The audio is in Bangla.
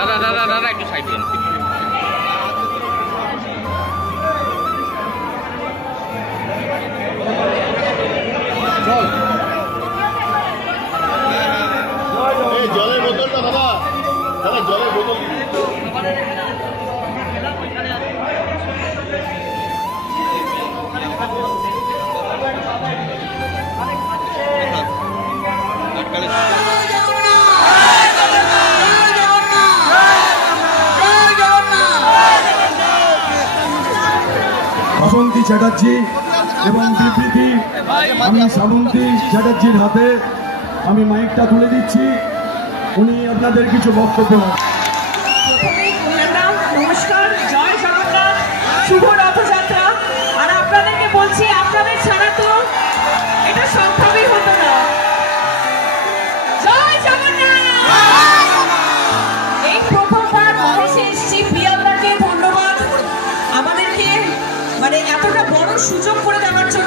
দাদা দাদা দাদা একটু সাইড দিন। জলের বোতলটা দাদা, দাদা জলের বোতল। শ্রাবন্তী চ্যাটার্জি এবং বিবৃতি, আমি শ্রাবন্তী চ্যাটার্জির হাতে আমি মাইকটা তুলে দিচ্ছি, উনি আপনাদের কিছু বক্তব্য। নমস্কার, জয় জগন্নাথ, শুভ রথযাত্রা। আর আপনাদেরকে বলছি, আপনাদের ছাড়া তো এটা সম্ভবই হতো না। জয় জগন্নাথ। এই প্রথমবার মহেশে এসেছি, প্রিয়াদাকে ধন্যবাদ আমাদেরকে মানে এতটা বড় সুযোগ করে দেওয়ার জন্য।